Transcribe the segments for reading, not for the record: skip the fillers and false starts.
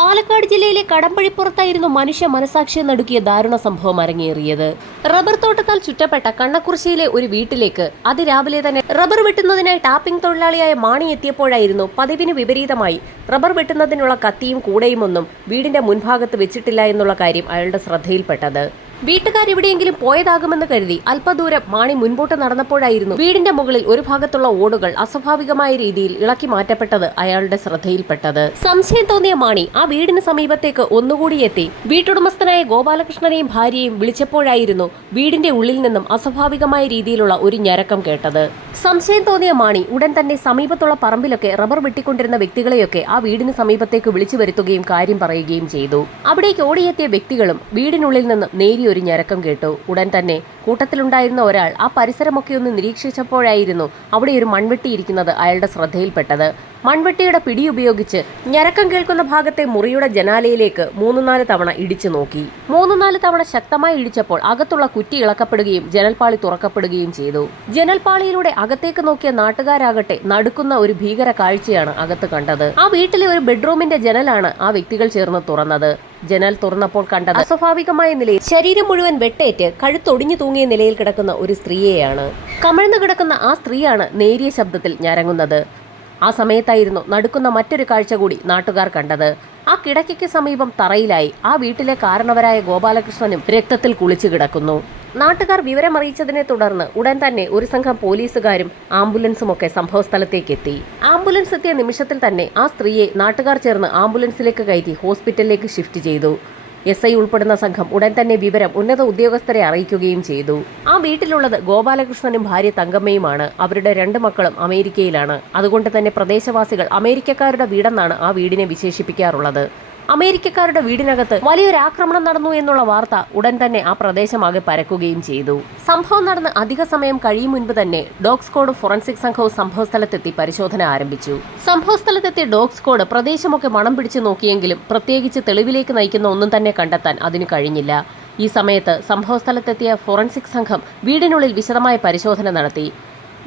പാലക്കാട് ജില്ലയിലെ കടമ്പഴിപ്പുറത്തായിരുന്നു മനുഷ്യ മനസാക്ഷിയെ നടുക്കിയ ദാരുണ സംഭവം അരങ്ങേറിയത്. റബ്ബർ തോട്ടത്താൽ ചുറ്റപ്പെട്ട കണ്ണക്കുറിശ്ശിയിലെ ഒരു വീട്ടിലേക്ക് അതിരാവിലെ തന്നെ റബ്ബർ വെട്ടുന്നതിനായി ടാപ്പിംഗ് തൊഴിലാളിയായ മാണി എത്തിയപ്പോഴായിരുന്നു പതിവിന് വിപരീതമായി റബ്ബർ വെട്ടുന്നതിനുള്ള കത്തിയും കൂടയുമൊന്നും വീടിന്റെ മുൻഭാഗത്ത് വെച്ചിട്ടില്ല എന്നുള്ള കാര്യം അയാളുടെ ശ്രദ്ധയിൽപ്പെട്ടത്. വീട്ടുകാരെവിടെയെങ്കിലും പോയതാകുമെന്ന് കരുതി അല്പദൂരം മാണി മുൻപോട്ട് നടന്നപ്പോഴായിരുന്നു വീടിന്റെ മുകളിൽ ഒരു ഭാഗത്തുള്ള ഓടുകൾ അസ്വാഭാവികമായ രീതിയിൽ ഇളക്കി മാറ്റപ്പെട്ടത് അയാളുടെ ശ്രദ്ധയിൽപ്പെട്ടത്. സംശയം തോന്നിയ മാണി ആ വീടിന് സമീപത്തേക്ക് ഒന്നുകൂടി എത്തി വീട്ടുടമസ്ഥനായ ഗോപാലകൃഷ്ണനെയും ഭാര്യയെയും വിളിച്ചപ്പോഴായിരുന്നു വീടിന്റെ ഉള്ളിൽ നിന്നും അസ്വാഭാവികമായ രീതിയിലുള്ള ഒരു ഞരക്കം കേട്ടത്. സംശയം തോന്നിയ മാണി ഉടൻ തന്നെ സമീപത്തുള്ള പറമ്പിലൊക്കെ റബ്ബർ വെട്ടിക്കൊണ്ടിരുന്ന വ്യക്തികളെയൊക്കെ ആ വീടിന് സമീപത്തേക്ക് വിളിച്ചു വരുത്തുകയും കാര്യം പറയുകയും ചെയ്തു. അവിടേക്ക് ഓടിയെത്തിയ വ്യക്തികളും വീടിനുള്ളിൽ നിന്ന് നേരിയ ഒരു ഞരക്കം കേട്ടു. ഉടൻ തന്നെ കൂട്ടത്തിലുണ്ടായിരുന്ന ഒരാൾ ആ പരിസരമൊക്കെ ഒന്ന് നിരീക്ഷിച്ചപ്പോഴായിരുന്നു അവിടെ ഒരു മൺവെട്ടി ഇരിക്കുന്നത് അയാളുടെ ശ്രദ്ധയിൽപ്പെട്ടത്. മൺവെട്ടിയുടെ പിടി ഉപയോഗിച്ച് ഞരക്കം കേൾക്കുന്ന ഭാഗത്തെ മുറിയുടെ ജനാലയിലേക്ക് 3-4 തവണ ഇടിച്ചു നോക്കി. 3-4 തവണ ശക്തമായി ഇടിച്ചപ്പോൾ അകത്തുള്ള കുറ്റി ഇളക്കപ്പെടുകയും ജനൽപ്പാളി തുറക്കപ്പെടുകയും ചെയ്തു. ജനൽപ്പാളിയിലൂടെ അകത്തേക്ക് നോക്കിയ നാട്ടുകാരാകട്ടെ നടുക്കുന്ന ഒരു ഭീകര കാഴ്ചയാണ് അകത്ത് കണ്ടത്. ആ വീട്ടിലെ ഒരു ബെഡ്റൂമിന്റെ ജനലാണ് ആ വ്യക്തികൾ ചേർന്ന് തുറന്നത്. ജനൽ തുറന്നപ്പോൾ കണ്ടത് അസ്വാഭാവികമായ നിലയിൽ ശരീരം മുഴുവൻ വെട്ടേറ്റ് കഴുത്തൊടിഞ്ഞു തൂങ്ങിയ നിലയിൽ കിടക്കുന്ന ഒരു സ്ത്രീയെയാണ്. കമിഴ്ന്നു കിടക്കുന്ന ആ സ്ത്രീയാണ് നേരിയ ശബ്ദത്തിൽ ഞരങ്ങുന്നത്. ആ സമയത്തായിരുന്നു നടുക്കുന്ന മറ്റൊരു കാഴ്ച കൂടി നാട്ടുകാർ കണ്ടത്. ആ കിടക്കയ്ക്ക് സമീപം തറയിലായി ആ വീട്ടിലെ കാരണവരായ ഗോപാലകൃഷ്ണനും രക്തത്തിൽ കുളിച്ചു കിടക്കുന്നു. നാട്ടുകാർ വിവരമറിയിച്ചതിനെ തുടർന്ന് ഉടൻ തന്നെ ഒരു സംഘം പോലീസുകാരും ആംബുലൻസുമൊക്കെ സംഭവസ്ഥലത്തേക്ക് എത്തി. ആംബുലൻസ് എത്തിയ നിമിഷത്തിൽ തന്നെ ആ സ്ത്രീയെ നാട്ടുകാർ ചേർന്ന് ആംബുലൻസിലേക്ക് കയറ്റി ഹോസ്പിറ്റലിലേക്ക് ഷിഫ്റ്റ് ചെയ്തു. SI ഉൾപ്പെടുന്ന സംഘം ഉടൻ തന്നെ വിവരം ഉന്നത ഉദ്യോഗസ്ഥരെ അറിയിക്കുകയും ചെയ്തു. ആ വീട്ടിലുള്ളത് ഗോപാലകൃഷ്ണനും ഭാര്യ തങ്കമ്മയുമാണ്. അവരുടെ 2 മക്കളും അമേരിക്കയിലാണ്. അതുകൊണ്ട് തന്നെ പ്രദേശവാസികൾ അമേരിക്കക്കാരുടെ വീടെന്നാണ് ആ വീടിനെ വിശേഷിപ്പിക്കാറുള്ളത്. അമേരിക്കക്കാരുടെ വീടിനകത്ത് വലിയൊരു ആക്രമണം നടന്നു എന്നുള്ള വാർത്ത ഉടൻ തന്നെ ആ പ്രദേശമാകെ പരക്കുകയും ചെയ്തു. സംഭവം നടന്ന് അധിക സമയം കഴിയും മുൻപ് തന്നെ ഡോഗ് സ്ക്വാഡും ഫോറൻസിക് സംഘവും സംഭവസ്ഥലത്തെത്തി പരിശോധന ആരംഭിച്ചു. സംഭവസ്ഥലത്തെത്തിയ ഡോഗ് സ്ക്വാഡ് പ്രദേശമൊക്കെ മണം പിടിച്ചു നോക്കിയെങ്കിലും പ്രത്യേകിച്ച് തെളിവിലേക്ക് നയിക്കുന്ന ഒന്നും തന്നെ കണ്ടെത്താൻ അതിന് കഴിഞ്ഞില്ല. ഈ സമയത്ത് സംഭവസ്ഥലത്തെത്തിയ ഫോറൻസിക് സംഘം വീടിനുള്ളിൽ വിശദമായ പരിശോധന നടത്തി.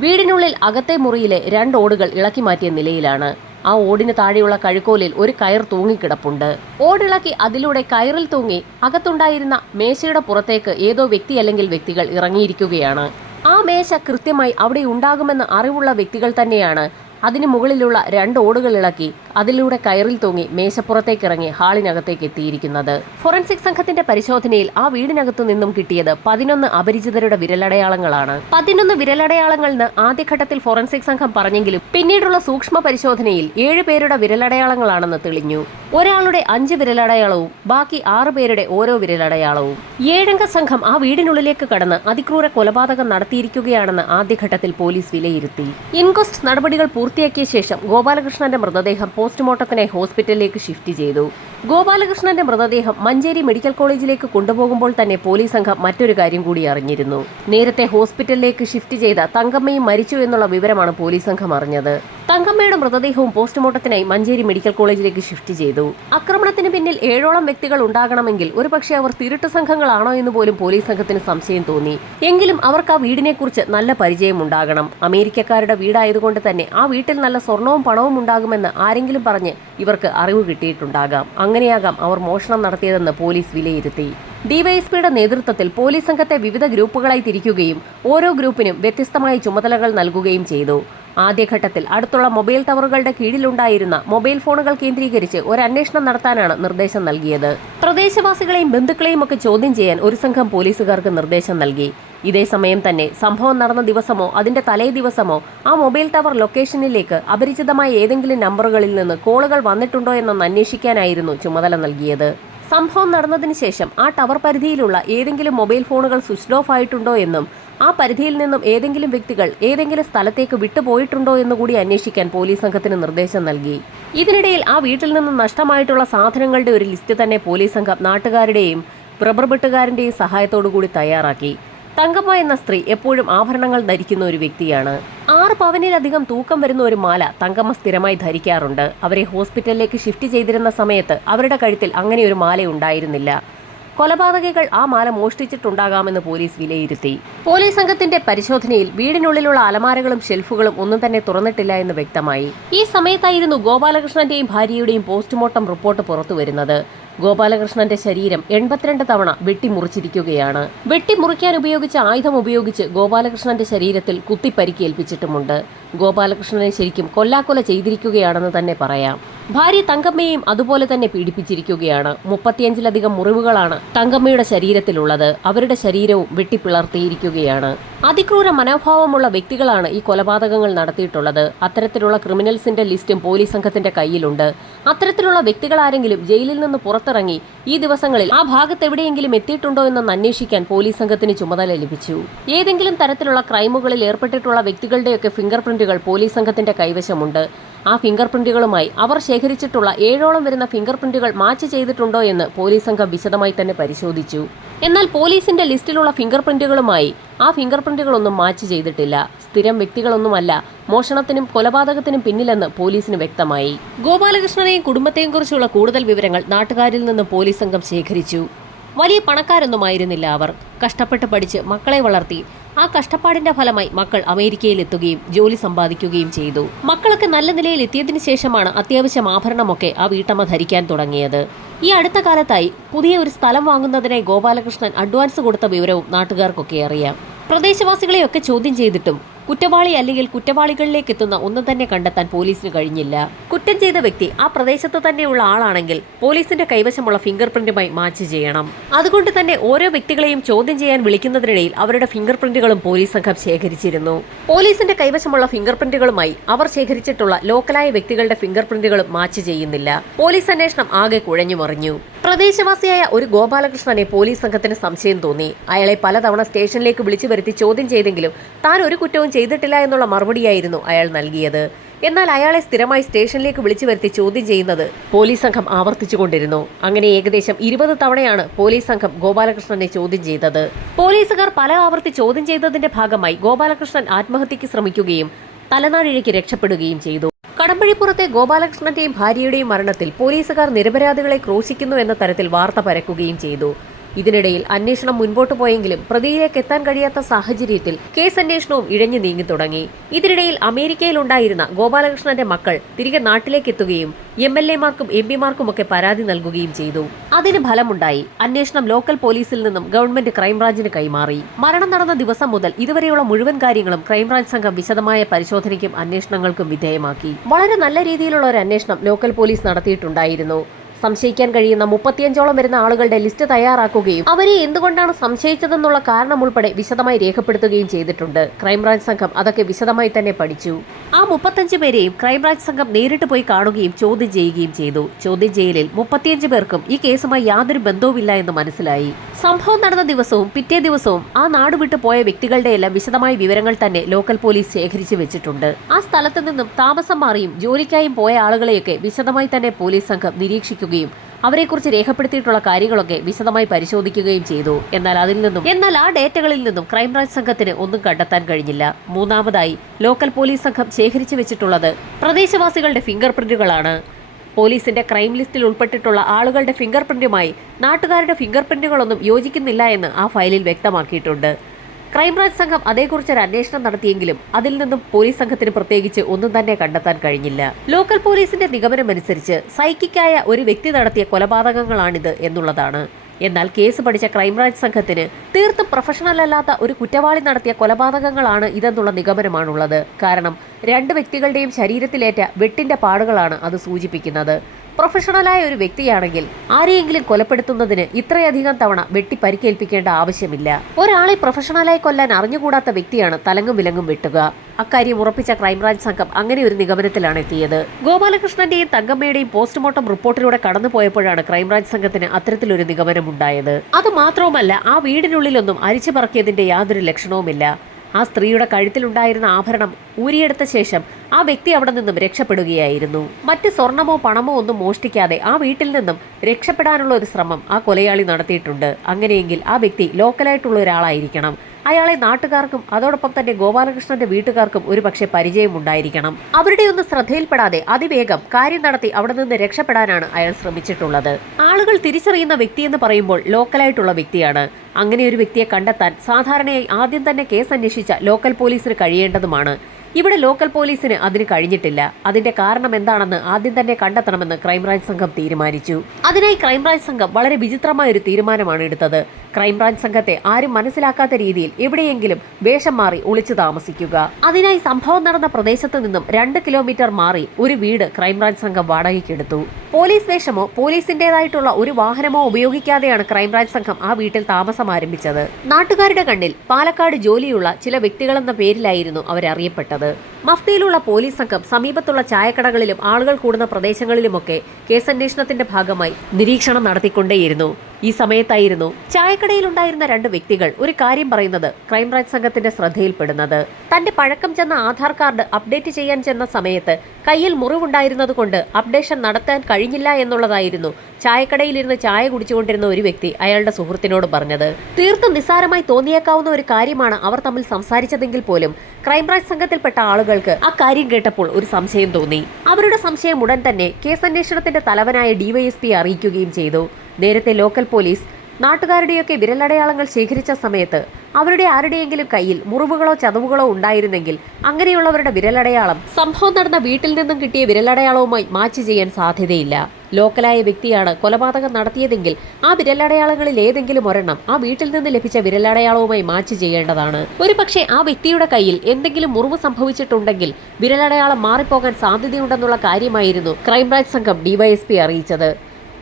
വീടിനുള്ളിൽ അകത്തെ മുറിയിലെ 2 ഓടുകൾ ഇളക്കി മാറ്റിയ നിലയിലാണ്. ആ ഓടിന് താഴെയുള്ള കഴുക്കോലിൽ ഒരു കയർ തൂങ്ങിക്കിടപ്പുണ്ട്. ഓടിളക്കി അതിലൂടെ കയറിൽ തൂങ്ങി അകത്തുണ്ടായിരുന്ന മേശയുടെ പുറത്തേക്ക് ഏതോ വ്യക്തി അല്ലെങ്കിൽ വ്യക്തികൾ ഇറങ്ങിയിരിക്കുകയാണ്. ആ മേശ കൃത്യമായി അവിടെ ഉണ്ടാകുമെന്ന് അറിവുള്ള വ്യക്തികൾ തന്നെയാണ് അതിന് മുകളിലുള്ള 2 ഓടുകൾ ഇളക്കി അതിലൂടെ കയറിൽ തൂങ്ങി മേശപ്പുറത്തേക്ക് ഇറങ്ങി ഹാളിനകത്തേക്ക് എത്തിയിരിക്കുന്നത്. ഫോറൻസിക് സംഘത്തിന്റെ പരിശോധനയിൽ ആ വീടിനകത്തു നിന്നും കിട്ടിയത് 11 അപരിചിതരുടെ വിരലടയാളങ്ങളാണ്. 11 വിരലടയാളങ്ങളെന്ന് ആദ്യഘട്ടത്തിൽ ഫോറൻസിക് സംഘം പറഞ്ഞെങ്കിലും പിന്നീടുള്ള സൂക്ഷ്മ പരിശോധനയിൽ 7 പേരുടെ വിരലടയാളങ്ങളാണെന്ന് തെളിഞ്ഞു. ഒരാളുടെ 5 വിരലടയാളവും ബാക്കി 6 പേരുടെ ഓരോ വിരലടയാളവും. 7-അംഗ സംഘം ആ വീടിനുള്ളിലേക്ക് കടന്ന് അതിക്രൂര കൊലപാതകം നടത്തിയിരിക്കുകയാണെന്ന് ആദ്യഘട്ടത്തിൽ പോലീസ് വിലയിരുത്തി. ഇൻക്വസ്റ്റ് നടപടികൾ പൂർത്തിയാക്കിയ ശേഷം ഗോപാലകൃഷ്ണന്റെ മൃതദേഹം പോസ്റ്റ്മോർട്ടത്തിനായി ഹോസ്പിറ്റലിലേക്ക് ഷിഫ്റ്റ് ചെയ്തു. ഗോപാലകൃഷ്ണന്റെ മൃതദേഹം മഞ്ചേരി മെഡിക്കൽ കോളേജിലേക്ക് കൊണ്ടുപോകുമ്പോൾ തന്നെ പോലീസ് സംഘം മറ്റൊരു കാര്യം കൂടി അറിഞ്ഞിരുന്നു. നേരത്തെ ഹോസ്പിറ്റലിലേക്ക് ഷിഫ്റ്റ് ചെയ്ത തങ്കമ്മയും മരിച്ചു എന്നുള്ള വിവരമാണ് പോലീസ് സംഘം അറിഞ്ഞത്. തങ്കമ്മയുടെ മൃതദേഹവും പോസ്റ്റ്മോർട്ടത്തിനായി മഞ്ചേരി മെഡിക്കൽ കോളേജിലേക്ക് ഷിഫ്റ്റ് ചെയ്തു. ആക്രമണത്തിന് പിന്നിൽ 7ഓളം വ്യക്തികൾ ഉണ്ടാകണമെങ്കിൽ ഒരുപക്ഷെ അവർ തിരുട്ട് സംഘങ്ങളാണോ എന്ന് പോലും പോലീസ് സംഘത്തിന് സംശയം തോന്നി. എങ്കിലും അവർക്ക് ആ വീടിനെക്കുറിച്ച് നല്ല പരിചയം ഉണ്ടാകണം. അമേരിക്കക്കാരുടെ വീടായതുകൊണ്ട് തന്നെ ആ വീട്ടിൽ നല്ല സ്വർണവും പണവും ഉണ്ടാകുമെന്ന് ആരെങ്കിലും പറഞ്ഞ് ഇവർക്ക് അറിവ് കിട്ടിയിട്ടുണ്ടാകാം. അങ്ങനെയാകാം അവർ മോഷണം നടത്തിയതെന്ന് പോലീസ് വിലയിരുത്തി. ഡിവൈഎസ്പിയുടെ നേതൃത്വത്തിൽ പോലീസ് സംഘത്തെ വിവിധ ഗ്രൂപ്പുകളായി തിരിക്കുകയും ഓരോ ഗ്രൂപ്പിനും വ്യത്യസ്തമായ ചുമതലകൾ നൽകുകയും ചെയ്തു. ആദ്യഘട്ടത്തിൽ അടുത്തുള്ള മൊബൈൽ ടവറുകളുടെ കീഴിലുണ്ടായിരുന്ന മൊബൈൽ ഫോണുകൾ കേന്ദ്രീകരിച്ച് ഒരു അന്വേഷണം നടത്താനാണ് നിർദ്ദേശം നൽകിയത്. പ്രദേശവാസികളെയും ബന്ധുക്കളെയും ഒക്കെ ചോദ്യം ചെയ്യാൻ ഒരു സംഘം പോലീസുകാർക്ക് നിർദ്ദേശം നൽകി. ഇതേ സമയം തന്നെ സംഭവം നടന്ന ദിവസമോ അതിന്റെ തലേ ദിവസമോ ആ മൊബൈൽ ടവർ ലൊക്കേഷനിലേക്ക് അപരിചിതമായ ഏതെങ്കിലും നമ്പറുകളിൽ നിന്ന് കോളുകൾ വന്നിട്ടുണ്ടോ എന്നൊന്ന് അന്വേഷിക്കാനായിരുന്നു ചുമതല നൽകിയത്. സംഭവം നടന്നതിന് ശേഷം ആ ടവർ പരിധിയിലുള്ള ഏതെങ്കിലും മൊബൈൽ ഫോണുകൾ സ്വിച്ച് ഓഫ് ആയിട്ടുണ്ടോ എന്നും ആ പരിധിയിൽ നിന്നും ഏതെങ്കിലും വ്യക്തികൾ ഏതെങ്കിലും സ്ഥലത്തേക്ക് വിട്ടുപോയിട്ടുണ്ടോ എന്നുകൂടി അന്വേഷിക്കാൻ പോലീസ് സംഘത്തിന് നിർദ്ദേശം നൽകി. ഇതിനിടയിൽ ആ വീട്ടിൽ നിന്നും നഷ്ടമായിട്ടുള്ള സാധനങ്ങളുടെ ഒരു ലിസ്റ്റ് തന്നെ പോലീസ് സംഘം നാട്ടുകാരുടെയും റബ്ബർ വെട്ടുകാരന്റെയും സഹായത്തോടുകൂടി തയ്യാറാക്കി. തങ്കമ്മ എന്ന സ്ത്രീ എപ്പോഴും ആഭരണങ്ങൾ ധരിക്കുന്ന ഒരു വ്യക്തിയാണ്. 6 പവനിലധികം തൂക്കം വരുന്ന ഒരു മാല തങ്കമ്മ സ്ഥിരമായി ധരിക്കാറുണ്ട്. അവരെ ഹോസ്പിറ്റലിലേക്ക് ഷിഫ്റ്റ് ചെയ്തിരുന്ന സമയത്ത് അവരുടെ കഴുത്തിൽ അങ്ങനെ ഒരു മാല ഉണ്ടായിരുന്നില്ല. കൊലപാതകികൾ ആ മാല മോഷ്ടിച്ചിട്ടുണ്ടാകാമെന്ന് പോലീസ് വിലയിരുത്തി. പോലീസ് സംഘത്തിന്റെ പരിശോധനയിൽ വീടിനുള്ളിലുള്ള അലമാരകളും ഷെൽഫുകളും ഒന്നും തന്നെ തുറന്നിട്ടില്ല എന്ന് വ്യക്തമായി. ഈ സമയത്തായിരുന്നു ഗോപാലകൃഷ്ണന്റെയും ഭാര്യയുടെയും പോസ്റ്റ്മോർട്ടം റിപ്പോർട്ട് പുറത്തുവരുന്നത്. ഗോപാലകൃഷ്ണന്റെ ശരീരം 82 തവണ വെട്ടിമുറിച്ചിരിക്കുകയാണ്. വെട്ടിമുറിക്കാൻ ഉപയോഗിച്ച ആയുധം ഉപയോഗിച്ച് ഗോപാലകൃഷ്ണന്റെ ശരീരത്തിൽ കുത്തി പരിക്കേൽപ്പിച്ചിട്ടുമുണ്ട്. ഗോപാലകൃഷ്ണനെ ശരിക്കും കൊല്ലാക്കൊല ചെയ്തിരിക്കുകയാണെന്ന് തന്നെ പറയാം. ഭാര്യ തങ്കമ്മയെയും അതുപോലെ തന്നെ പീഡിപ്പിച്ചിരിക്കുകയാണ്. 35ലധികം മുറിവുകളാണ് തങ്കമ്മയുടെ ശരീരത്തിലുള്ളത്. അവരുടെ ശരീരവും വെട്ടിപ്പിളർത്തിയിരിക്കുകയാണ്. അതിക്രൂര മനോഭാവമുള്ള വ്യക്തികളാണ് ഈ കൊലപാതകങ്ങൾ നടത്തിയിട്ടുള്ളത്. അത്തരത്തിലുള്ള ക്രിമിനൽസിന്റെ ലിസ്റ്റും പോലീസ് സംഘത്തിന്റെ കയ്യിലുണ്ട്. അത്തരത്തിലുള്ള വ്യക്തികളാരെങ്കിലും ജയിലിൽ നിന്ന് പുറത്തിറങ്ങി ഈ ദിവസങ്ങളിൽ ആ ഭാഗത്ത് എവിടെയെങ്കിലും എത്തിയിട്ടുണ്ടോ എന്നൊന്ന് അന്വേഷിക്കാൻ പോലീസ് സംഘത്തിന് ചുമതല ലഭിച്ചു. ഏതെങ്കിലും തരത്തിലുള്ള ക്രൈമുകളിൽ ഏർപ്പെട്ടിട്ടുള്ള വ്യക്തികളുടെയൊക്കെ ഫിംഗർ പ്രിന്റുകൾ പോലീസ് സംഘത്തിന്റെ കൈവശമുണ്ട്. ആ ഫിംഗർ പ്രിന്റുകളുമായി അവർ ശേഖരിച്ചിട്ടുള്ള 7ഓളം വരുന്ന ഫിംഗർ പ്രിന്റുകൾ മാച്ച് ചെയ്തിട്ടുണ്ടോ എന്ന് പോലീസ് സംഘം വിശദമായി തന്നെ പരിശോധിച്ചു. എന്നാൽ പോലീസിന്റെ ലിസ്റ്റിലുള്ള ഫിംഗർ പ്രിന്റുകളുമായി ആ ഫിംഗർ പ്രിന്റുകളൊന്നും മാച്ച് ചെയ്തിട്ടില്ല. സ്ഥിരം വ്യക്തികളൊന്നുമല്ല മോഷണത്തിനും കൊലപാതകത്തിനും പിന്നിലെന്ന് പോലീസിന് വ്യക്തമായി. ഗോപാലകൃഷ്ണനെയും കുടുംബത്തെയും കുറിച്ചുള്ള കൂടുതൽ വിവരങ്ങൾ നാട്ടുകാരിൽ നിന്നും പോലീസ് സംഘം ശേഖരിച്ചു. വലിയ പണക്കാരൊന്നുമായിരുന്നില്ല അവർ. കഷ്ടപ്പെട്ട് പഠിച്ച് മക്കളെ വളർത്തി. ആ കഷ്ടപ്പാടിന്റെ ഫലമായി മക്കൾ അമേരിക്കയിൽ ജോലി സമ്പാദിക്കുകയും ചെയ്തു. മക്കളൊക്കെ നല്ല നിലയിൽ എത്തിയതിനു ശേഷമാണ് അത്യാവശ്യം ആഭരണമൊക്കെ ആ വീട്ടമ്മ ധരിക്കാൻ തുടങ്ങിയത്. ഈ അടുത്ത കാലത്തായി പുതിയ ഒരു സ്ഥലം വാങ്ങുന്നതിനായി ഗോപാലകൃഷ്ണൻ അഡ്വാൻസ് കൊടുത്ത വിവരവും നാട്ടുകാർക്കൊക്കെ അറിയാം. പ്രദേശവാസികളെയൊക്കെ ചോദ്യം ചെയ്തിട്ടും കുറ്റവാളി അല്ലെങ്കിൽ കുറ്റവാളികളിലേക്ക് എത്തുന്ന ഒന്നും തന്നെ കണ്ടെത്താൻ പോലീസിന് കഴിഞ്ഞില്ല. കുറ്റം ചെയ്ത വ്യക്തി ആ പ്രദേശത്ത് തന്നെയുള്ള ആളാണെങ്കിൽ പോലീസിന്റെ കൈവശമുള്ള ഫിംഗർ പ്രിന്റുമായി മാച്ച് ചെയ്യണം. അതുകൊണ്ട് തന്നെ ഓരോ വ്യക്തികളെയും ചോദ്യം ചെയ്യാൻ വിളിക്കുന്നതിനിടയിൽ അവരുടെ ഫിംഗർ പ്രിന്റുകളും പോലീസ് സംഘം ശേഖരിച്ചിരുന്നു. പോലീസിന്റെ കൈവശമുള്ള ഫിംഗർ പ്രിന്റുകളുമായി അവർ ശേഖരിച്ചിട്ടുള്ള ലോക്കലായ വ്യക്തികളുടെ ഫിംഗർ പ്രിന്റുകളും മാച്ച് ചെയ്യുന്നില്ല. പോലീസ് അന്വേഷണം ആകെ കുഴഞ്ഞുമറിഞ്ഞു. പ്രദേശവാസിയായ ഒരു ഗോപാലകൃഷ്ണനെ പോലീസ് സംഘത്തിന് സംശയം തോന്നി. അയാളെ പലതവണ സ്റ്റേഷനിലേക്ക് വിളിച്ചു വരുത്തി ചോദ്യം ചെയ്തെങ്കിലും താൻ ഒരു കുറ്റവും ചെയ്തിട്ടില്ല എന്നുള്ള മറുപടിയായിരുന്നു അയാൾ നൽകിയത്. എന്നാൽ അയാളെ സ്ഥിരമായി സ്റ്റേഷനിലേക്ക് വിളിച്ചു വരുത്തി ചോദ്യം ചെയ്യുന്നത് പോലീസ് സംഘം ആവർത്തിച്ചുകൊണ്ടിരുന്നു. അങ്ങനെ ഏകദേശം 20 തവണയാണ് പോലീസ് സംഘം ഗോപാലകൃഷ്ണനെ ചോദ്യം ചെയ്തത്. പോലീസുകാർ പല ആവർത്തി ചോദ്യം ചെയ്തതിന്റെ ഭാഗമായി ഗോപാലകൃഷ്ണൻ ആത്മഹത്യക്ക് ശ്രമിക്കുകയും തലനാരിഴയ്ക്ക് രക്ഷപ്പെടുകയും ചെയ്തു. കടമ്പഴിപ്പുറത്തെ ഗോപാലകൃഷ്ണന്റെയും ഭാര്യയുടെയും മരണത്തിൽ പോലീസുകാർ നിരപരാധികളെ ക്രൂശിക്കുന്നു എന്ന തരത്തിൽ വാർത്ത പരക്കുകയും ചെയ്തു. ഇതിനിടയിൽ അന്വേഷണം മുൻപോട്ട് പോയെങ്കിലും പ്രതിയിലേക്ക് എത്താൻ കഴിയാത്ത സാഹചര്യത്തിൽ കേസ് അന്വേഷണവും ഇഴഞ്ഞു നീങ്ങി തുടങ്ങി. ഇതിനിടയിൽ അമേരിക്കയിലുണ്ടായിരുന്ന ഗോപാലകൃഷ്ണന്റെ മക്കൾ തിരികെ നാട്ടിലേക്ക് എത്തുകയും MLA-മാർക്കും MP-മാർക്കുമൊക്കെ പരാതി നൽകുകയും ചെയ്തു. അതിന് ഫലമുണ്ടായി. അന്വേഷണം ലോക്കൽ പോലീസിൽ നിന്നും ഗവൺമെന്റ് ക്രൈംബ്രാഞ്ചിന് കൈമാറി. മരണം നടന്ന ദിവസം മുതൽ ഇതുവരെയുള്ള മുഴുവൻ കാര്യങ്ങളും ക്രൈംബ്രാഞ്ച് സംഘം വിശദമായ പരിശോധനയ്ക്കും അന്വേഷണങ്ങൾക്കും വിധേയമാക്കി. വളരെ നല്ല രീതിയിലുള്ള ഒരു അന്വേഷണം ലോക്കൽ പോലീസ് നടത്തിയിട്ടുണ്ടായിരുന്നു. സംശയിക്കാൻ കഴിയുന്ന 35ഓളം വരുന്ന ആളുകളുടെ ലിസ്റ്റ് തയ്യാറാക്കുകയും അവരെ എന്തുകൊണ്ടാണ് സംശയിച്ചതെന്നുള്ള കാരണം ഉൾപ്പെടെ വിശദമായി രേഖപ്പെടുത്തുകയും ചെയ്തിട്ടുണ്ട്. ക്രൈംബ്രാഞ്ച് സംഘം അതൊക്കെ വിശദമായി തന്നെ പഠിച്ചു. ആ 35 പേരെയും ക്രൈംബ്രാഞ്ച് സംഘം നേരിട്ട് പോയി കാണുകയും ചോദ്യം ചെയ്യുകയും ചെയ്തു. ചോദ്യം ചെയ്യലിൽ 35 പേർക്കും ഈ കേസുമായി യാതൊരു ബന്ധവുമില്ല എന്ന് മനസ്സിലായി. സംഭവം നടന്ന ദിവസവും പിറ്റേ ദിവസവും ആ നാട് വിട്ടു പോയ വ്യക്തികളുടെ എല്ലാം വിശദമായ വിവരങ്ങൾ തന്നെ ലോക്കൽ പോലീസ് ശേഖരിച്ചു വെച്ചിട്ടുണ്ട്. ആ സ്ഥലത്ത് നിന്നും താമസം മാറിയും ജോലിക്കായും പോയ ആളുകളെയൊക്കെ വിശദമായി തന്നെ പോലീസ് സംഘം നിരീക്ഷിക്കുകയും അവരെക്കുറിച്ച് രേഖപ്പെടുത്തിയിട്ടുള്ള കാര്യങ്ങളൊക്കെ വിശദമായി പരിശോധിക്കുകയും ചെയ്തു. എന്നാൽ ആ ഡേറ്റകളിൽ നിന്നും ക്രൈംബ്രാഞ്ച് സംഘത്തിന് ഒന്നും കണ്ടെത്താൻ കഴിഞ്ഞില്ല. മൂന്നാമതായി ലോക്കൽ പോലീസ് സംഘം ശേഖരിച്ചു വെച്ചിട്ടുള്ളത് പ്രദേശവാസികളുടെ ഫിംഗർ പ്രിന്റുകളാണ്. പോലീസിന്റെ ക്രൈം ലിസ്റ്റിൽ ഉൾപ്പെട്ടിട്ടുള്ള ആളുകളുടെ ഫിംഗർ പ്രിന്റുമായി നാട്ടുകാരുടെ ഫിംഗർ പ്രിന്റുകളൊന്നും യോജിക്കുന്നില്ല എന്ന് ആ ഫയലിൽ വ്യക്തമാക്കിയിട്ടുണ്ട്. ക്രൈംബ്രാഞ്ച് സംഘം അതേക്കുറിച്ചൊരു അന്വേഷണം നടത്തിയെങ്കിലും അതിൽ നിന്നും പോലീസ് സംഘത്തിന് പ്രത്യേകിച്ച് ഒന്നും തന്നെ കണ്ടെത്താൻ കഴിഞ്ഞില്ല. ലോക്കൽ പോലീസിന്റെ നിഗമനമനുസരിച്ച് സൈക്കിക്കായ ഒരു വ്യക്തി നടത്തിയ കൊലപാതകങ്ങളാണിത് എന്നുള്ളതാണ്. എന്നാൽ കേസ് പഠിച്ച ക്രൈംബ്രാഞ്ച് സംഘത്തിന് തീർത്തും പ്രൊഫഷണൽ അല്ലാത്ത ഒരു കുറ്റവാളി നടത്തിയ കൊലപാതകങ്ങളാണ് ഇതെന്നുള്ള നിഗമനമാണുള്ളത്. കാരണം 2 വ്യക്തികളുടെയും ശരീരത്തിലേറ്റ വെട്ടിന്റെ പാടുകളാണ് അത് സൂചിപ്പിക്കുന്നത്. പ്രൊഫഷണലായ ഒരു വ്യക്തിയാണെങ്കിൽ ആരെയെങ്കിലും കൊലപ്പെടുത്തുന്നതിന് ഇത്രയധികം തവണ വെട്ടി പരിക്കേൽപ്പിക്കേണ്ട ആവശ്യമില്ല. ഒരാളെ പ്രൊഫഷണലായി കൊല്ലാൻ അറിഞ്ഞുകൂടാത്ത വ്യക്തിയാണ് തലങ്ങും വിലങ്ങും വെട്ടുക. അക്കാര്യം ഉറപ്പിച്ച ക്രൈംബ്രാഞ്ച് സംഘം അങ്ങനെ ഒരു നിഗമനത്തിലാണ് എത്തിയത്. ഗോപാലകൃഷ്ണന്റെയും തങ്കമ്മയുടെയും പോസ്റ്റ്മോർട്ടം റിപ്പോർട്ടിലൂടെ കടന്നുപോയപ്പോഴാണ് ക്രൈംബ്രാഞ്ച് സംഘത്തിന് അത്തരത്തിലൊരു നിഗമനമുണ്ടായത്. അത് മാത്രവുമല്ല, ആ വീടിനുള്ളിലൊന്നും അരിച്ചു പറക്കിയതിന്റെ യാതൊരു ലക്ഷണവുമില്ല. ആ സ്ത്രീയുടെ കഴുത്തിലുണ്ടായിരുന്ന ആഭരണം ഊരിയെടുത്ത ശേഷം ആ വ്യക്തി അവിടെ നിന്നും രക്ഷപ്പെടുകയായിരുന്നു. മറ്റ് സ്വർണമോ പണമോ ഒന്നും മോഷ്ടിക്കാതെ ആ വീട്ടിൽ നിന്നും രക്ഷപ്പെടാനുള്ള ഒരു ശ്രമം ആ കൊലയാളി നടത്തിയിട്ടുണ്ട്. അങ്ങനെയെങ്കിൽ ആ വ്യക്തി ലോക്കലായിട്ടുള്ള ഒരാളായിരിക്കണം. അയാളെ നാട്ടുകാർക്കും അതോടൊപ്പം തന്നെ ഗോപാലകൃഷ്ണന്റെ വീട്ടുകാർക്കും ഒരുപക്ഷെ പരിചയമുണ്ടായിരിക്കണം. അവരുടെയൊന്നും ശ്രദ്ധയിൽപ്പെടാതെ അതിവേഗം കാര്യം നടത്തി അവിടെ നിന്ന് രക്ഷപ്പെടാനാണ് അയാൾ ശ്രമിച്ചിട്ടുള്ളത്. ആളുകൾ തിരിച്ചറിയുന്ന വ്യക്തിയെന്ന് പറയുമ്പോൾ ലോക്കലായിട്ടുള്ള വ്യക്തിയാണ്. അങ്ങനെ ഒരു വ്യക്തിയെ കണ്ടെത്താൻ സാധാരണയായി ആദ്യം തന്നെ കേസ് അന്വേഷിച്ച ലോക്കൽ പോലീസിന് കഴിയേണ്ടതുമാണ്. ഇവിടെ ലോക്കൽ പോലീസിന് അതിന് കഴിഞ്ഞിട്ടില്ല. അതിന്റെ കാരണം എന്താണെന്ന് ആദ്യം തന്നെ കണ്ടെത്തണമെന്ന് ക്രൈംബ്രാഞ്ച് സംഘം തീരുമാനിച്ചു. അതിനായി ക്രൈംബ്രാഞ്ച് സംഘം വളരെ വിചിത്രമായ ഒരു തീരുമാനമാണ് എടുത്തത്. ക്രൈംബ്രാഞ്ച് സംഘത്തെ ആരും മനസ്സിലാക്കാത്ത രീതിയിൽ എവിടെയെങ്കിലും വേഷം മാറി ഒളിച്ചു താമസിക്കുക. അതിനായി സംഭവം നടന്ന പ്രദേശത്ത് നിന്നും 2 കിലോമീറ്റർ മാറി ഒരു വീട് ക്രൈംബ്രാഞ്ച് സംഘം വാടകയ്ക്കെടുത്തു. പോലീസ് വേഷമോ പോലീസിന്റേതായിട്ടുള്ള ഒരു വാഹനമോ ഉപയോഗിക്കാതെയാണ് ക്രൈംബ്രാഞ്ച് സംഘം ആ വീട്ടിൽ താമസം ആരംഭിച്ചത്. നാട്ടുകാരുടെ കണ്ണിൽ പാലക്കാട് ജോലിയുള്ള ചില വ്യക്തികളെന്ന പേരിലായിരുന്നു അവരറിയപ്പെട്ടത്. മഫ്തിയിലുള്ള പോലീസ് സംഘം സമീപത്തുള്ള ചായക്കടകളിലും ആളുകൾ കൂടുന്ന പ്രദേശങ്ങളിലുമൊക്കെ കേസന്വേഷണത്തിന്റെ ഭാഗമായി നിരീക്ഷണം നടത്തിക്കൊണ്ടേയിരുന്നു. ഈ സമയത്തായിരുന്നു ചായക്കടയിലുണ്ടായിരുന്ന 2 വ്യക്തികൾ ഒരു കാര്യം പറയുന്നത് ക്രൈംബ്രാഞ്ച് സംഘത്തിന്റെ ശ്രദ്ധയിൽപ്പെടുന്നത്. തന്റെ പഴക്കം ചെന്ന ആധാർ കാർഡ് അപ്ഡേറ്റ് ചെയ്യാൻ ചെന്ന സമയത്ത് കയ്യിൽ മുറിവുണ്ടായിരുന്നത് കൊണ്ട് അപ്ഡേഷൻ നടത്താൻ കഴിഞ്ഞില്ല എന്നുള്ളതായിരുന്നു ചായക്കടയിലിരുന്ന് ചായ കുടിച്ചുകൊണ്ടിരുന്ന ഒരു വ്യക്തി അയാളുടെ സുഹൃത്തിനോട് പറഞ്ഞത്. തീർത്തും നിസ്സാരമായി തോന്നിയേക്കാവുന്ന ഒരു കാര്യമാണ് അവർ തമ്മിൽ സംസാരിച്ചതെങ്കിൽ പോലും ക്രൈംബ്രാഞ്ച് സംഘത്തിൽപ്പെട്ട ആളുകൾക്ക് ആ കാര്യം കേട്ടപ്പോൾ ഒരു സംശയം തോന്നി. അവരുടെ സംശയം ഉടൻ തന്നെ കേസന്വേഷണത്തിന്റെ തലവനായ ഡിവൈഎസ്പി അറിയിക്കുകയും ചെയ്തു. നേരത്തെ ലോക്കൽ പോലീസ് നാട്ടുകാരുടെയൊക്കെ വിരലടയാളങ്ങൾ ശേഖരിച്ച സമയത്ത് അവരുടെ ആരുടെയെങ്കിലും കയ്യിൽ മുറിവുകളോ ചതവുകളോ ഉണ്ടായിരുന്നെങ്കിൽ അങ്ങനെയുള്ളവരുടെ വിരലടയാളം സംഭവം നടന്ന വീട്ടിൽ നിന്നും കിട്ടിയ വിരലടയാളവുമായി മാച്ച് ചെയ്യാൻ സാധ്യതയില്ല. ലോക്കലായ വ്യക്തിയാണ് കൊലപാതകം നടത്തിയതെങ്കിൽ ആ വിരലടയാളങ്ങളിൽ ഏതെങ്കിലും ഒരെണ്ണം ആ വീട്ടിൽ നിന്ന് ലഭിച്ച വിരലടയാളവുമായി മാച്ച് ചെയ്യേണ്ടതാണ്. ഒരു പക്ഷേ ആ വ്യക്തിയുടെ കയ്യിൽ എന്തെങ്കിലും മുറിവ് സംഭവിച്ചിട്ടുണ്ടെങ്കിൽ വിരലടയാളം മാറിപ്പോകാൻ സാധ്യതയുണ്ടെന്നുള്ള കാര്യമായിരുന്നു ക്രൈംബ്രാഞ്ച് സംഘം ഡിവൈഎസ്പി അറിയിച്ചത്.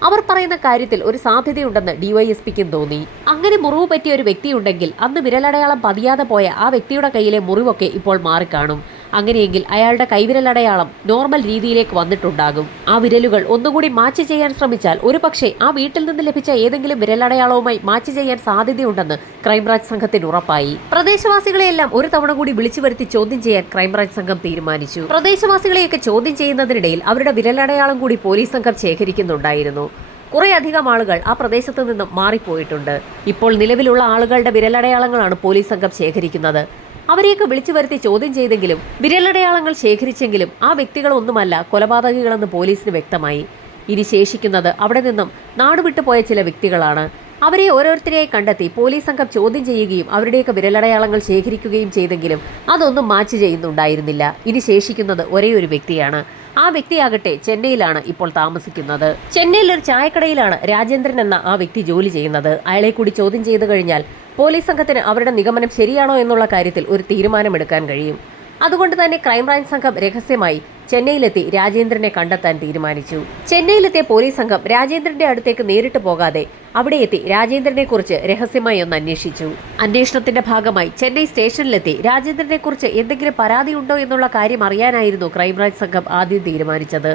അവർ പറയുന്ന കാര്യത്തിൽ ഒരു സാധ്യതയുണ്ടെന്ന് ഡിവൈഎസ്പിക്കും തോന്നി. അങ്ങനെ മുറിവ് പറ്റിയ ഒരു വ്യക്തിയുണ്ടെങ്കിൽ അന്ന് വിരലടയാളം പതിയാതെ പോയ ആ വ്യക്തിയുടെ കയ്യിലെ മുറിവൊക്കെ ഇപ്പോൾ മാറിക്കാണും. അങ്ങനെയെങ്കിൽ അയാളുടെ കൈവിരലടയാളം നോർമൽ രീതിയിലേക്ക് വന്നിട്ടുണ്ടാകും. ആ വിരലുകൾ ഒന്നുകൂടി മാച്ച് ചെയ്യാൻ ശ്രമിച്ചാൽ ഒരുപക്ഷെ ആ വീട്ടിൽ നിന്ന് ലഭിച്ച ഏതെങ്കിലും വിരലടയാളവുമായി മാച്ച് ചെയ്യാൻ സാധ്യതയുണ്ടെന്ന് ക്രൈംബ്രാഞ്ച് സംഘത്തിന് ഉറപ്പായി. പ്രദേശവാസികളെയെല്ലാം ഒരു തവണ കൂടി വിളിച്ചു വരുത്തി ചോദ്യം ചെയ്യാൻ ക്രൈംബ്രാഞ്ച് സംഘം തീരുമാനിച്ചു. പ്രദേശവാസികളെയൊക്കെ ചോദ്യം ചെയ്യുന്നതിനിടയിൽ അവരുടെ വിരലടയാളം കൂടി പോലീസ് സംഘം ശേഖരിക്കുന്നുണ്ടായിരുന്നു. കുറേയധികം ആളുകൾ ആ പ്രദേശത്ത് നിന്നും മാറിപ്പോയിട്ടുണ്ട്. ഇപ്പോൾ നിലവിലുള്ള ആളുകളുടെ വിരലടയാളങ്ങളാണ് പോലീസ് സംഘം ശേഖരിക്കുന്നത്. അവരെയൊക്കെ വിളിച്ചു വരുത്തി ചോദ്യം ചെയ്തെങ്കിലും വിരലടയാളങ്ങൾ ശേഖരിച്ചെങ്കിലും ആ വ്യക്തികളൊന്നുമല്ല കൊലപാതകികളെന്ന് പോലീസിന് വ്യക്തമായി. ഇനി ശേഷിക്കുന്നത് അവിടെ നിന്നും നാടുവിട്ടുപോയ ചില വ്യക്തികളാണ്. അവരെ ഓരോരുത്തരെയായി കണ്ടെത്തി പോലീസ് സംഘം ചോദ്യം ചെയ്യുകയും അവരുടെയൊക്കെ വിരലടയാളങ്ങൾ ശേഖരിക്കുകയും ചെയ്തെങ്കിലും അതൊന്നും മാച്ച് ചെയ്യുന്നുണ്ടായിരുന്നില്ല. ഇനി ശേഷിക്കുന്നത് ഒരേ ഒരു വ്യക്തിയാണ്. ആ വ്യക്തിയാകട്ടെ ചെന്നൈയിലാണ് ഇപ്പോൾ താമസിക്കുന്നത്. ചെന്നൈയിൽ ഒരു ചായക്കടയിലാണ് രാജേന്ദ്രൻ എന്ന ആ വ്യക്തി ജോലി ചെയ്യുന്നത്. അയാളെ കൂടി ചോദ്യം ചെയ്തു കഴിഞ്ഞാൽ പോലീസ് സംഘത്തിന് അവരുടെ നിഗമനം ശരിയാണോ എന്നുള്ള കാര്യത്തിൽ ഒരു തീരുമാനമെടുക്കാൻ കഴിയും. അതുകൊണ്ട് തന്നെ ക്രൈംബ്രാഞ്ച് സംഘം രഹസ്യമായി ചെന്നൈയിലെത്തി രാജേന്ദ്രനെ കണ്ടെത്താൻ തീരുമാനിച്ചു. ചെന്നൈയിലെത്തിയ പോലീസ് സംഘം രാജേന്ദ്രന്റെ അടുത്തേക്ക് നേരിട്ട് പോകാതെ അവിടെ എത്തി രാജേന്ദ്രനെ കുറിച്ച് രഹസ്യമായി ഒന്ന് അന്വേഷിച്ചു. അന്വേഷണത്തിന്റെ ഭാഗമായി ചെന്നൈ സ്റ്റേഷനിലെത്തി രാജേന്ദ്രനെ കുറിച്ച് എന്തെങ്കിലും പരാതിയുണ്ടോ എന്നുള്ള കാര്യം അറിയാനായിരുന്നു ക്രൈംബ്രാഞ്ച് സംഘം ആദ്യം തീരുമാനിച്ചത്.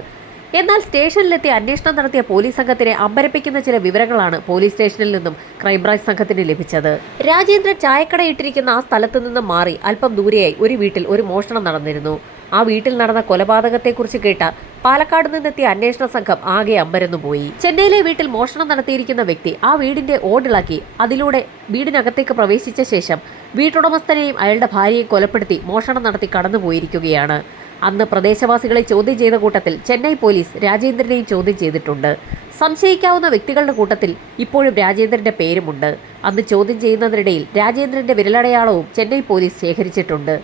എന്നാൽ സ്റ്റേഷനിലെത്തി അന്വേഷണം നടത്തിയ പോലീസ് സംഘത്തിനെ അമ്പരപ്പിക്കുന്ന ചില വിവരങ്ങളാണ് പോലീസ് സ്റ്റേഷനിൽ നിന്നും ക്രൈംബ്രാഞ്ച് സംഘത്തിന് ലഭിച്ചത്. രാജേന്ദ്രൻ ചായക്കടയിട്ടിരിക്കുന്ന ആ സ്ഥലത്തു നിന്നും മാറി അല്പം ദൂരെയായി ഒരു വീട്ടിൽ ഒരു മോഷണം നടന്നിരുന്നു. ആ വീട്ടിൽ നടന്ന കൊലപാതകത്തെക്കുറിച്ച് കേട്ട പാലക്കാട് നിന്നെത്തിയ അന്വേഷണ സംഘം ആകെ അമ്പരന്നുപോയി. ചെന്നൈയിലെ വീട്ടിൽ മോഷണം നടത്തിയിരിക്കുന്ന വ്യക്തി ആ വീടിന്റെ ഓടിളക്കി അതിലൂടെ വീടിനകത്തേക്ക് പ്രവേശിച്ച ശേഷം വീട്ടുടമസ്ഥനെയും അയാളുടെ ഭാര്യയെയും കൊലപ്പെടുത്തി മോഷണം നടത്തി കടന്നുപോയിരിക്കുകയാണ്. അന്ന് പ്രദേശവാസികളെ ചോദ്യം ചെയ്ത കൂട്ടത്തിൽ ചെന്നൈ പോലീസ് രാജേന്ദ്രനെയും ചോദ്യം ചെയ്തിട്ടുണ്ട്. സംശയിക്കാവുന്ന വ്യക്തികളുടെ കൂട്ടത്തിൽ ഇപ്പോഴും രാജേന്ദ്രന്റെ പേരുമുണ്ട്. അന്ന് ചോദ്യം ചെയ്യുന്നതിനിടയിൽ രാജേന്ദ്രന്റെ വിരലടയാളവും ചെന്നൈ പോലീസ് ശേഖരിച്ചിട്ടുണ്ട്.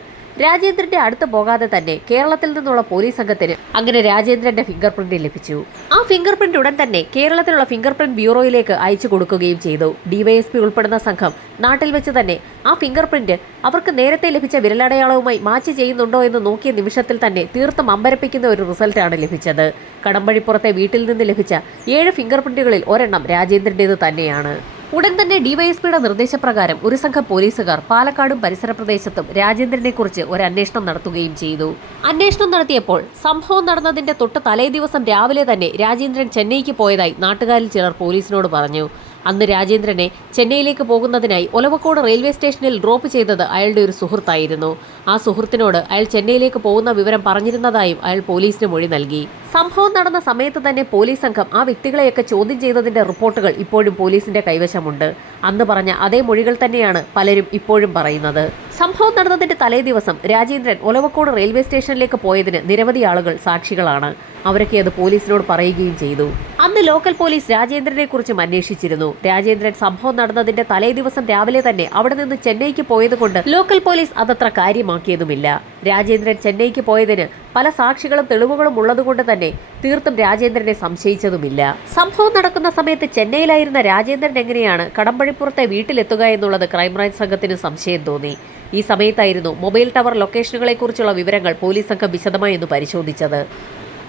രാജേന്ദ്രന്റെ അടുത്ത് പോകാതെ തന്നെ കേരളത്തിൽ നിന്നുള്ള പോലീസ് സംഘത്തിന് അങ്ങനെ രാജേന്ദ്രന്റെ ഫിംഗർ പ്രിന്റ് ലഭിച്ചു. ആ ഫിംഗർ പ്രിന്റ് ഉടൻ തന്നെ കേരളത്തിലുള്ള ഫിംഗർ പ്രിന്റ് ബ്യൂറോയിലേക്ക് അയച്ചു കൊടുക്കുകയും ചെയ്തു. ഡിവൈഎസ്പി ഉൾപ്പെടുന്ന സംഘം നാട്ടിൽ വെച്ച് തന്നെ ആ ഫിംഗർ പ്രിന്റ് അവർക്ക് നേരത്തെ ലഭിച്ച വിരലടയാളവുമായി മാച്ച് ചെയ്യുന്നുണ്ടോ എന്ന് നോക്കിയ നിമിഷത്തിൽ തന്നെ തീർത്തും അമ്പരപ്പിക്കുന്ന ഒരു റിസൾട്ടാണ് ലഭിച്ചത്. കടമ്പഴിപ്പുറത്തെ വീട്ടിൽ നിന്ന് ലഭിച്ച 7 ഫിംഗർ പ്രിന്റുകളിൽ ഒരെണ്ണം രാജേന്ദ്രന്റേത് തന്നെയാണ്. ഉടൻ തന്നെ ഡിവൈഎസ്പിയുടെ നിർദ്ദേശപ്രകാരം ഒരു സംഘം പോലീസുകാർ പാലക്കാടും പരിസര പ്രദേശത്തും രാജേന്ദ്രനെ കുറിച്ച് ഒരു അന്വേഷണം നടത്തുകയും ചെയ്തു. അന്വേഷണം നടത്തിയപ്പോൾ സംഭവം നടന്നതിന്റെ തൊട്ട് തലേ ദിവസം രാവിലെ തന്നെ രാജേന്ദ്രൻ ചെന്നൈക്ക് പോയതായി നാട്ടുകാരിൽ ചിലർ പോലീസിനോട് പറഞ്ഞു. അന്ന് രാജേന്ദ്രനെ ചെന്നൈയിലേക്ക് പോകുന്നതിനായി ഒലവക്കോട് റെയിൽവേ സ്റ്റേഷനിൽ ഡ്രോപ്പ് ചെയ്തത് അയാളുടെ ഒരു സുഹൃത്തായിരുന്നു. ആ സുഹൃത്തിനോട് അയാൾ ചെന്നൈയിലേക്ക് പോകുന്ന വിവരം പറഞ്ഞിരുന്നതായും അയാൾ പോലീസിന് മൊഴി നൽകി. സംഭവം നടന്ന സമയത്ത് തന്നെ പോലീസ് സംഘം ആ വ്യക്തികളെയൊക്കെ ചോദ്യം ചെയ്തതിന്റെ റിപ്പോർട്ടുകൾ ഇപ്പോഴും പോലീസിന്റെ കൈവശമുണ്ട്. അന്ന് പറഞ്ഞ അതേ മൊഴികൾ തന്നെയാണ് പലരും ഇപ്പോഴും പറയുന്നത്. സംഭവം നടന്നതിന്റെ തലേ ദിവസം രാജേന്ദ്രൻ ഒലവക്കോട് റെയിൽവേ സ്റ്റേഷനിലേക്ക് പോയതിന് നിരവധി ആളുകൾ സാക്ഷികളാണ്. അവരൊക്കെ അത് പോലീസിനോട് പറയുകയും ചെയ്തു. അന്ന് ലോക്കൽ പോലീസ് രാജേന്ദ്രനെ കുറിച്ചും അന്വേഷിച്ചിരുന്നു. രാജേന്ദ്രൻ സംഭവം നടന്നതിന്റെ തലേ ദിവസം രാവിലെ തന്നെ അവിടെ നിന്ന് ചെന്നൈക്ക് പോയതുകൊണ്ട് ലോക്കൽ പോലീസ് അതത്ര കാര്യമാക്കിയതുമില്ല. രാജേന്ദ്രൻ ചെന്നൈക്ക് പോയതിന് പല സാക്ഷികളും തെളിവുകളും ഉള്ളതുകൊണ്ട് തന്നെ തീർത്തും രാജേന്ദ്രനെ സംശയിച്ചതുമില്ല. സംഭവം നടക്കുന്ന സമയത്ത് ചെന്നൈയിലായിരുന്ന രാജേന്ദ്രൻ എങ്ങനെയാണ് കടമ്പഴിപ്പുറത്തെ വീട്ടിലെത്തുക എന്നുള്ളത് ക്രൈംബ്രാഞ്ച് സംഘത്തിന് സംശയം തോന്നി. ഈ സമയത്തായിരുന്നു മൊബൈൽ ടവർ ലൊക്കേഷനുകളെക്കുറിച്ചുള്ള വിവരങ്ങൾ പോലീസ് സംഘം വിശദമായി ഒന്ന് പരിശോധിച്ചത്.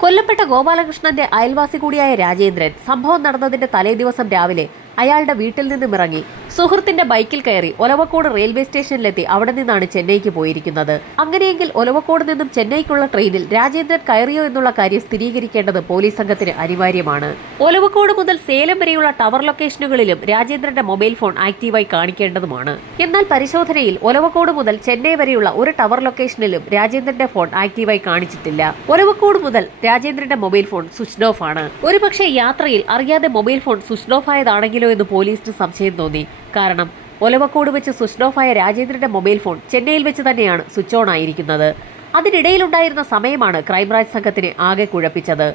കൊല്ലപ്പെട്ട ഗോപാലകൃഷ്ണന്റെ അയൽവാസി കൂടിയായ രാജേന്ദ്രൻ സംഭവം നടന്നതിന്റെ തലേ ദിവസം രാവിലെ അയാളുടെ വീട്ടിൽ നിന്നും ഇറങ്ങി സുഹൃത്തിന്റെ ബൈക്കിൽ കയറി ഒലവക്കോട് റെയിൽവേ സ്റ്റേഷനിലെത്തി അവിടെ നിന്നാണ് ചെന്നൈക്ക് പോയിരിക്കുന്നത്. അങ്ങനെയെങ്കിൽ ഒലവക്കോട് നിന്നും ചെന്നൈക്കുള്ള ട്രെയിനിൽ രാജേന്ദ്രൻ കയറിയോ എന്നുള്ള കാര്യം സ്ഥിരീകരിക്കേണ്ടത് പോലീസ് സംഘത്തിന് അനിവാര്യമാണ്. ഒലവക്കോട് മുതൽ സേലം വരെയുള്ള ടവർ ലൊക്കേഷനുകളിലും രാജേന്ദ്രന്റെ മൊബൈൽ ഫോൺ ആക്റ്റീവായി കാണിക്കേണ്ടതുമാണ്. എന്നാൽ പരിശോധനയിൽ ഒലവക്കോട് മുതൽ ചെന്നൈ വരെയുള്ള ഒരു ടവർ ലൊക്കേഷനിലും രാജേന്ദ്രന്റെ ഫോൺ ആക്റ്റീവായി കാണിച്ചിട്ടില്ല. ഒലവക്കോട് മുതൽ രാജേന്ദ്രന്റെ മൊബൈൽ ഫോൺ സ്വിച്ച് ഓഫ് ആണ്. ഒരുപക്ഷെ യാത്രയിൽ അറിയാതെ മൊബൈൽ ഫോൺ സ്വിച്ച് ഓഫ് ആയതാണെങ്കിലും എന്ന് പോലീസിന് സംശയം തോന്നി. കാരണം ഒലവക്കോട് വെച്ച് സ്വിച്ച് ഓഫ് ആയ രാജേന്ദ്രന്റെ മൊബൈൽ ഫോൺ ചെന്നൈയിൽ വെച്ച് തന്നെയാണ് സ്വിച്ച് ഓൺ ആയിരിക്കുന്നത്. അതിനിടയിലുണ്ടായിരുന്ന സമയമാണ് ക്രൈംബ്രാഞ്ച് സംഘത്തിനെ ആകെ കുഴപ്പിച്ചത്.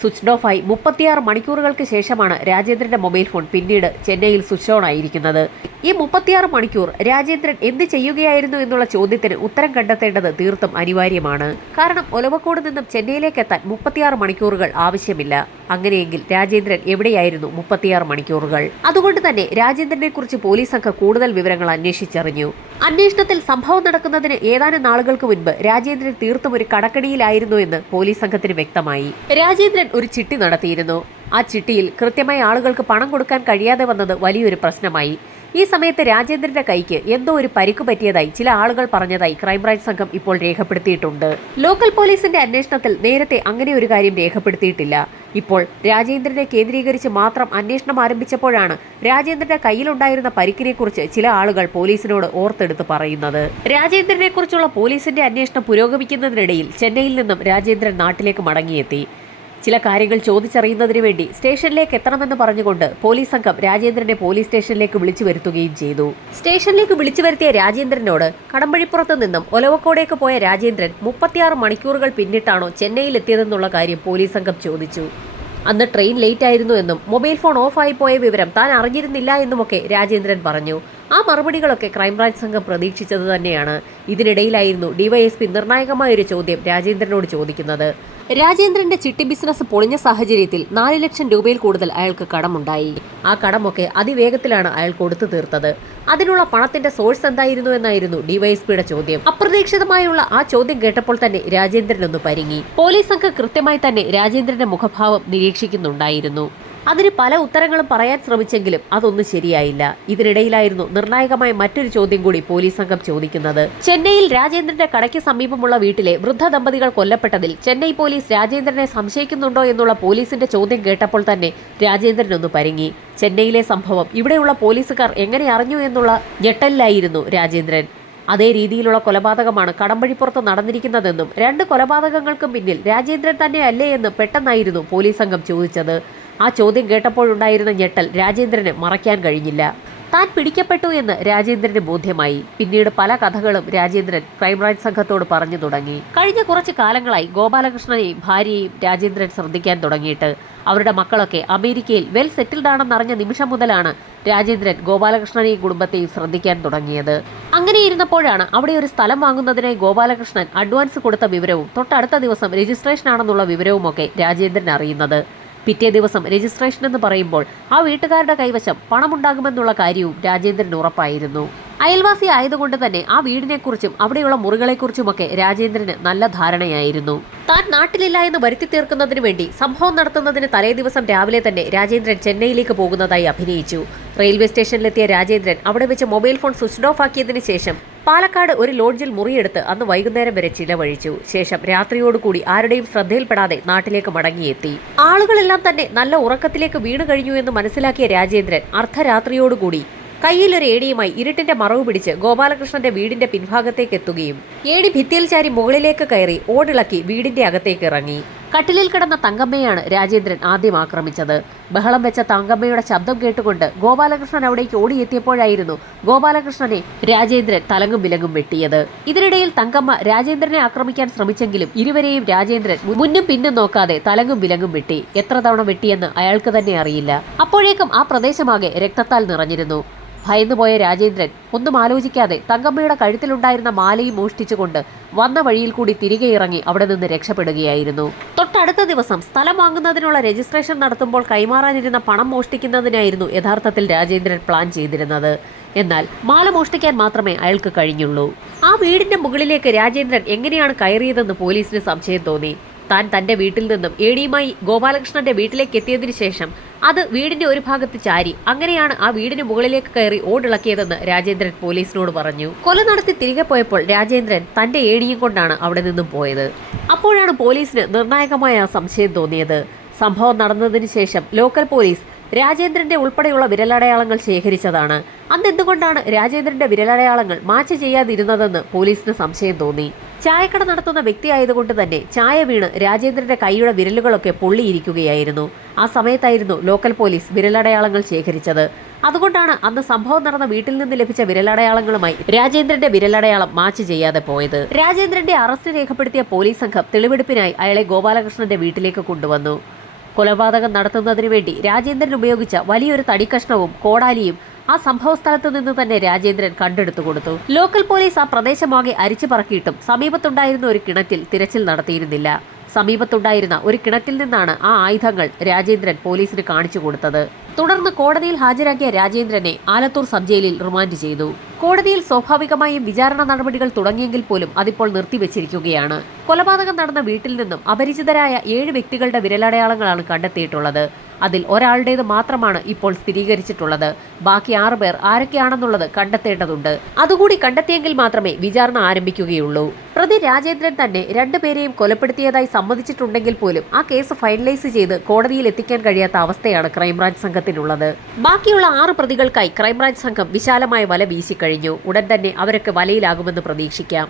സ്വിച്ച് ഓഫ് ആയി 36 മണിക്കൂറുകൾക്ക് ശേഷമാണ് രാജേന്ദ്രന്റെ മൊബൈൽ ഫോൺ പിന്നീട് ചെന്നൈയിൽ സ്വിച്ച് ഓൺ ആയിരിക്കുന്നത്. ഈ 36 മണിക്കൂർ രാജേന്ദ്രൻ എന്ത് ചെയ്യുകയായിരുന്നു എന്നുള്ള ചോദ്യത്തിന് ഉത്തരം കണ്ടെത്തേണ്ടത് തീർത്തും അനിവാര്യമാണ്. കാരണം ഒലവക്കോട് നിന്നും ചെന്നൈയിലേക്ക് എത്താൻ 36 മണിക്കൂറുകൾ ആവശ്യമില്ല. അങ്ങനെയെങ്കിൽ രാജേന്ദ്രൻ എവിടെയായിരുന്നു 36 മണിക്കൂറുകൾ? അതുകൊണ്ട് തന്നെ രാജേന്ദ്രനെ കുറിച്ച് പോലീസ് സംഘം കൂടുതൽ വിവരങ്ങൾ അന്വേഷിച്ചറിഞ്ഞു. അന്വേഷണത്തിൽ സംഭവം നടക്കുന്നതിന് ഏതാനും നാളുകൾക്ക് മുൻപ് രാജേന്ദ്രൻ തീർത്തും ഒരു കടക്കണിയിലായിരുന്നു എന്ന് പോലീസ് സംഘത്തിന് വ്യക്തമായി. രാജേന്ദ്രൻ ഒരു ചിട്ടി നടത്തിയിരുന്നു. ആ ചിട്ടിയിൽ കൃത്യമായി ആളുകൾക്ക് പണം കൊടുക്കാൻ കഴിയാതെ വന്നത് വലിയൊരു പ്രശ്നമായി. ഈ സമയത്ത് രാജേന്ദ്രന്റെ കൈക്ക് എന്തോ ഒരു പരിക്ക് പറ്റിയതായി ചില ആളുകൾ പറഞ്ഞതായി ക്രൈംബ്രാഞ്ച് സംഘം ഇപ്പോൾ രേഖപ്പെടുത്തിയിട്ടുണ്ട്. ലോക്കൽ പോലീസിന്റെ അന്വേഷണത്തിൽ നേരത്തെ അങ്ങനെ ഒരു കാര്യം രേഖപ്പെടുത്തിയിട്ടില്ല. ഇപ്പോൾ രാജേന്ദ്രനെ കേന്ദ്രീകരിച്ച് മാത്രം അന്വേഷണം ആരംഭിച്ചപ്പോഴാണ് രാജേന്ദ്രന്റെ കയ്യിലുണ്ടായിരുന്ന പരിക്കിനെക്കുറിച്ച് ചില ആളുകൾ പോലീസിനോട് ഓർത്തെടുത്ത് പറയുന്നത്. രാജേന്ദ്രനെ കുറിച്ചുള്ള പോലീസിന്റെ അന്വേഷണം പുരോഗമിക്കുന്നതിനിടയിൽ ചെന്നൈയിൽ നിന്നും രാജേന്ദ്രൻ നാട്ടിലേക്ക് മടങ്ങിയെത്തി. ചില കാര്യങ്ങൾ ചോദിച്ചറിയുന്നതിന് വേണ്ടി സ്റ്റേഷനിലേക്ക് എത്തണമെന്ന് പറഞ്ഞുകൊണ്ട് പോലീസ് സംഘം രാജേന്ദ്രനെ പോലീസ് സ്റ്റേഷനിലേക്ക് വിളിച്ചു വരുത്തുകയും ചെയ്തു. സ്റ്റേഷനിലേക്ക് വിളിച്ചു വരുത്തിയ രാജേന്ദ്രനോട് കടമ്പഴിപ്പുറത്ത് നിന്നും ഒലവക്കോടേക്ക് പോയ രാജേന്ദ്രൻ 36 മണിക്കൂറുകൾ പിന്നിട്ടാണോ ചെന്നൈയിൽ എത്തിയതെന്നുള്ള കാര്യം പോലീസ് സംഘം ചോദിച്ചു. അന്ന് ട്രെയിൻ ലേറ്റ് ആയിരുന്നു എന്നും മൊബൈൽ ഫോൺ ഓഫായി പോയ വിവരം താൻ അറിഞ്ഞിരുന്നില്ല എന്നുമൊക്കെ രാജേന്ദ്രൻ പറഞ്ഞു. ആ മറുപടികളൊക്കെ ക്രൈംബ്രാഞ്ച് സംഘം പ്രതീക്ഷിച്ചത് തന്നെയാണ്. ഇതിനിടയിലായിരുന്നു ഡിവൈഎസ്പി നിർണായകമായൊരു ചോദ്യം രാജേന്ദ്രനോട് ചോദിക്കുന്നത്. രാജേന്ദ്രന്റെ ചിട്ടി ബിസിനസ് പൊളിഞ്ഞ സാഹചര്യത്തിൽ 4 ലക്ഷം രൂപയിൽ കൂടുതൽ അയാൾക്ക് കടമുണ്ടായി. ആ കടമൊക്കെ അതിവേഗത്തിലാണ് അയാൾ കൊടുത്തു തീർത്തത്. അതിനുള്ള പണത്തിന്റെ സോഴ്സ് എന്തായിരുന്നു എന്നായിരുന്നു ഡിവൈഎസ്പിയുടെ ചോദ്യം. അപ്രതീക്ഷിതമായുള്ള ആ ചോദ്യം കേട്ടപ്പോൾ തന്നെ രാജേന്ദ്രൻ ഒന്ന് പരിങ്ങി. പോലീസ് സംഘം കൃത്യമായി തന്നെ രാജേന്ദ്രന്റെ മുഖഭാവം നിരീക്ഷിക്കുന്നുണ്ടായിരുന്നു. അതിന് പല ഉത്തരങ്ങളും പറയാൻ ശ്രമിച്ചെങ്കിലും അതൊന്നും ശരിയായില്ല. ഇതിനിടയിലായിരുന്നു നിർണായകമായ മറ്റൊരു ചോദ്യം കൂടി പോലീസ് സംഘം ചോദിക്കുന്നത്. ചെന്നൈയിൽ രാജേന്ദ്രന്റെ കടയ്ക്ക് സമീപമുള്ള വീട്ടിലെ വൃദ്ധ ദമ്പതികൾ കൊല്ലപ്പെട്ടതിൽ ചെന്നൈ പോലീസ് രാജേന്ദ്രനെ സംശയിക്കുന്നുണ്ടോ എന്നുള്ള പോലീസിന്റെ ചോദ്യം കേട്ടപ്പോൾ തന്നെ രാജേന്ദ്രൻ ഒന്ന് പരിങ്ങി. ചെന്നൈയിലെ സംഭവം ഇവിടെയുള്ള പോലീസുകാർ എങ്ങനെ അറിഞ്ഞു എന്നുള്ള ഞെട്ടലിലായിരുന്നു രാജേന്ദ്രൻ. അതേ രീതിയിലുള്ള കൊലപാതകമാണ് കടമ്പഴിപ്പുറത്ത് നടന്നിരിക്കുന്നതെന്നും 2 കൊലപാതകങ്ങൾക്കും പിന്നിൽ രാജേന്ദ്രൻ തന്നെ അല്ലേ എന്ന് പെട്ടെന്നായിരുന്നു പോലീസ് സംഘം ചോദിച്ചത്. ആ ചോദ്യം കേട്ടപ്പോഴുണ്ടായിരുന്ന ഞെട്ടൽ രാജേന്ദ്രന് മറയ്ക്കാൻ കഴിഞ്ഞില്ല. താൻ പിടിക്കപ്പെട്ടു എന്ന് രാജേന്ദ്രന് ബോധ്യമായി. പിന്നീട് പല കഥകളും രാജേന്ദ്രൻ ക്രൈംബ്രാഞ്ച് സംഘത്തോട് പറഞ്ഞു തുടങ്ങി. കഴിഞ്ഞ കുറച്ച് കാലങ്ങളായി ഗോപാലകൃഷ്ണനെയും ഭാര്യയെയും രാജേന്ദ്രൻ ശ്രദ്ധിക്കാൻ തുടങ്ങിയിട്ട്. അവരുടെ മക്കളൊക്കെ അമേരിക്കയിൽ വെൽ സെറ്റിൽഡ് ആണെന്നറിഞ്ഞ നിമിഷം മുതലാണ് രാജേന്ദ്രൻ ഗോപാലകൃഷ്ണനെയും കുടുംബത്തെയും ശ്രദ്ധിക്കാൻ തുടങ്ങിയത്. അങ്ങനെ ഇരുന്നപ്പോഴാണ് അവിടെ ഒരു സ്ഥലം വാങ്ങുന്നതിനായി ഗോപാലകൃഷ്ണൻ അഡ്വാൻസ് കൊടുത്ത വിവരവും തൊട്ടടുത്ത ദിവസം രജിസ്ട്രേഷൻ ആണെന്നുള്ള വിവരവുമൊക്കെ രാജേന്ദ്രൻ അറിയുന്നത്. പിറ്റേ ദിവസം രജിസ്ട്രേഷൻ എന്ന് പറയുമ്പോൾ ആ വീട്ടുകാരുടെ കൈവശം പണമുണ്ടാകുമെന്നുള്ള കാര്യവും രാജേന്ദ്രന് ഉറപ്പായിരുന്നു. അയൽവാസി ആയതുകൊണ്ട് തന്നെ ആ വീടിനെക്കുറിച്ചും അവിടെയുള്ള മുറികളെക്കുറിച്ചുമൊക്കെ രാജേന്ദ്രന് നല്ല ധാരണയായിരുന്നു. താൻ നാട്ടിലില്ല എന്ന് വരുത്തി തീർക്കുന്നതിന് വേണ്ടി സംഭവം നടത്തുന്നതിന് തലേ ദിവസം രാവിലെ തന്നെ രാജേന്ദ്രൻ ചെന്നൈയിലേക്ക് പോകുന്നതായി അഭിനയിച്ചു. റെയിൽവേ സ്റ്റേഷനിലെത്തിയ രാജേന്ദ്രൻ അവിടെ വെച്ച് മൊബൈൽ ഫോൺ സ്വിച്ച് ഓഫ് ആക്കിയതിനു ശേഷം പാലക്കാട് ഒരു ലോഡ്ജിൽ മുറിയെടുത്ത് അന്ന് വൈകുന്നേരം വരെ ചിലവഴിച്ചു. ശേഷം രാത്രിയോടുകൂടി ആരുടെയും ശ്രദ്ധയിൽപ്പെടാതെ നാട്ടിലേക്ക് മടങ്ങിയെത്തി. ആളുകളെല്ലാം തന്നെ നല്ല ഉറക്കത്തിലേക്ക് വീണു കഴിഞ്ഞു എന്ന് മനസ്സിലാക്കിയ രാജേന്ദ്രൻ അർദ്ധരാത്രിയോടുകൂടി കയ്യിലൊരു ഏണിയുമായി ഇരുട്ടിന്റെ മറവ് പിടിച്ച് ഗോപാലകൃഷ്ണന്റെ വീടിന്റെ പിൻഭാഗത്തേക്ക് എത്തുകയും ഏണി ഭിത്തിയിൽ ചാരി മുകളിലേക്ക് കയറി ഓടിളക്കി വീടിന്റെ അകത്തേക്ക് ഇറങ്ങി. കട്ടിലിൽ കിടന്ന തങ്കമ്മയാണ് രാജേന്ദ്രൻ ആദ്യം ആക്രമിച്ചത്. ബഹളം വെച്ച തങ്കമ്മയുടെ ശബ്ദം കേട്ടുകൊണ്ട് ഗോപാലകൃഷ്ണൻ അവിടേക്ക് ഓടിയെത്തിയപ്പോഴായിരുന്നു ഗോപാലകൃഷ്ണനെ രാജേന്ദ്രൻ തലങ്ങും വിലങ്ങും വെട്ടിയത്. ഇതിനിടയിൽ തങ്കമ്മ രാജേന്ദ്രനെ ആക്രമിക്കാൻ ശ്രമിച്ചെങ്കിലും ഇരുവരെയും രാജേന്ദ്രൻ മുന്നും പിന്നും നോക്കാതെ തലങ്ങും വിലങ്ങും വെട്ടി. എത്ര തവണ വെട്ടിയെന്ന് അയാൾക്ക് തന്നെ അറിയില്ല. അപ്പോഴേക്കും ആ പ്രദേശമാകെ രക്തത്താൽ നിറഞ്ഞിരുന്നു. ഭയന്നുപോയ രാജേന്ദ്രൻ ഒന്നും ആലോചിക്കാതെ തങ്കമ്മയുടെ കഴുത്തിലുണ്ടായിരുന്ന മാലയും മോഷ്ടിച്ചുകൊണ്ട് വന്ന വഴിയിൽ കൂടി തിരികെ ഇറങ്ങി അവിടെ നിന്ന് രക്ഷപ്പെടുകയായിരുന്നു. തൊട്ടടുത്ത ദിവസം സ്ഥലം വാങ്ങുന്നതിനുള്ള രജിസ്ട്രേഷൻ നടത്തുമ്പോൾ കൈമാറാനിരുന്ന പണം മോഷ്ടിക്കുന്നതിനായിരുന്നു യഥാർത്ഥത്തിൽ രാജേന്ദ്രൻ പ്ലാൻ ചെയ്തിരുന്നത്. എന്നാൽ മാല മോഷ്ടിക്കാൻ മാത്രമേ അയാൾക്ക് കഴിഞ്ഞുള്ളൂ. ആ വീടിന്റെ മുകളിലേക്ക് രാജേന്ദ്രൻ എങ്ങനെയാണ് കയറിയതെന്ന് പോലീസിന് സംശയം തോന്നി. താൻ തന്റെ വീട്ടിൽ നിന്നും ഏണിയുമായി ഗോപാലകൃഷ്ണന്റെ വീട്ടിലേക്ക് എത്തിയതിനു ശേഷം അത് വീടിന്റെ ഒരു ഭാഗത്ത് ചാരി അങ്ങനെയാണ് ആ വീടിന് മുകളിലേക്ക് കയറി ഓടിളക്കിയതെന്ന് രാജേന്ദ്രൻ പോലീസിനോട് പറഞ്ഞു. കൊല നടത്തി തിരികെ പോയപ്പോൾ രാജേന്ദ്രൻ തന്റെ ഏണിയും കൊണ്ടാണ് അവിടെ നിന്നും പോയത്. അപ്പോഴാണ് പോലീസിന് നിർണായകമായ സംശയം തോന്നിയത്. സംഭവം നടന്നതിന് ശേഷം ലോക്കൽ പോലീസ് രാജേന്ദ്രന്റെ ഉൾപ്പെടെയുള്ള വിരലടയാളങ്ങൾ ശേഖരിച്ചതാണ്. അന്ന് എന്തുകൊണ്ടാണ് രാജേന്ദ്രന്റെ വിരലടയാളങ്ങൾ മാച്ച് ചെയ്യാതിരുന്നതെന്ന് പോലീസിന് സംശയം തോന്നി. ചായക്കട നടത്തുന്ന വ്യക്തിയായതുകൊണ്ട് തന്നെ ചായ വീണ് രാജേന്ദ്രന്റെ കൈയുടെ വിരലുകളൊക്കെ പൊള്ളിയിരിക്കുകയായിരുന്നു. ആ സമയത്തായിരുന്നു ലോക്കൽ പോലീസ് വിരലടയാളങ്ങൾ ശേഖരിച്ചത്. അതുകൊണ്ടാണ് അന്ന് സംഭവം നടന്ന വീട്ടിൽ നിന്ന് ലഭിച്ച വിരലടയാളങ്ങളുമായി രാജേന്ദ്രന്റെ വിരലടയാളം മാച്ച് ചെയ്യാതെ പോയത്. രാജേന്ദ്രന്റെ അറസ്റ്റ് രേഖപ്പെടുത്തിയ പോലീസ് സംഘം തെളിവെടുപ്പിനായി അയാളെ ഗോപാലകൃഷ്ണന്റെ വീട്ടിലേക്ക് കൊണ്ടുവന്നു. കൊലപാതകം നടത്തുന്നതിനു വേണ്ടി രാജേന്ദ്രൻ ഉപയോഗിച്ച വലിയൊരു തടിക്കഷ്ണവും കോടാലിയും ആ സംഭവ സ്ഥലത്ത് നിന്ന് തന്നെ രാജേന്ദ്രൻ കണ്ടെടുത്തു കൊടുത്തു. ലോക്കൽ പോലീസ് ആ പ്രദേശമാകെ അരിച്ചു പറക്കിയിട്ടും സമീപത്തുണ്ടായിരുന്ന ഒരു കിണറ്റിൽ തിരച്ചിൽ നടത്തിയിരുന്നില്ല. സമീപത്തുണ്ടായിരുന്ന ഒരു കിണറ്റിൽ നിന്നാണ് ആ ആയുധങ്ങൾ രാജേന്ദ്രൻ പോലീസിന് കാണിച്ചു കൊടുത്തത്. തുടർന്ന് കോടതിയിൽ ഹാജരാക്കിയ രാജേന്ദ്രനെ ആലത്തൂർ സബ് ജയിലിൽ റിമാൻഡ് ചെയ്തു. കോടതിയിൽ സ്വാഭാവികമായും വിചാരണ നടപടികൾ തുടങ്ങിയെങ്കിൽ പോലും അതിപ്പോൾ നിർത്തിവെച്ചിരിക്കുകയാണ്. കൊലപാതകം നടന്ന വീട്ടിൽ നിന്നും അപരിചിതരായ 7 വ്യക്തികളുടെ വിരലടയാളങ്ങളാണ് കണ്ടെത്തിയിട്ടുള്ളത്. അതിൽ ഒരാളുടേത് മാത്രമാണ് ഇപ്പോൾ സ്ഥിരീകരിച്ചിട്ടുള്ളത്. ബാക്കി 6 പേർ ആരൊക്കെയാണെന്നുള്ളത് കണ്ടെത്തേണ്ടതുണ്ട്. അതുകൂടി കണ്ടെത്തിയെങ്കിൽ മാത്രമേ വിചാരണ ആരംഭിക്കുകയുള്ളൂ. പ്രതി രാജേന്ദ്രൻ തന്നെ 2 പേരെയും കൊലപ്പെടുത്തിയതായി സമ്മതിച്ചിട്ടുണ്ടെങ്കിൽ പോലും ആ കേസ് ഫൈനലൈസ് ചെയ്ത് കോടതിയിൽ എത്തിക്കാൻ കഴിയാത്ത അവസ്ഥയാണ് ക്രൈംബ്രാഞ്ച് സംഘത്തിനുള്ളത്. ബാക്കിയുള്ള 6 പ്രതികൾക്കായി ക്രൈംബ്രാഞ്ച് സംഘം വിശാലമായ വല വീശിക്കഴിഞ്ഞു. ഉടൻ തന്നെ അവരൊക്കെ വലയിലാകുമെന്ന് പ്രതീക്ഷിക്കാം.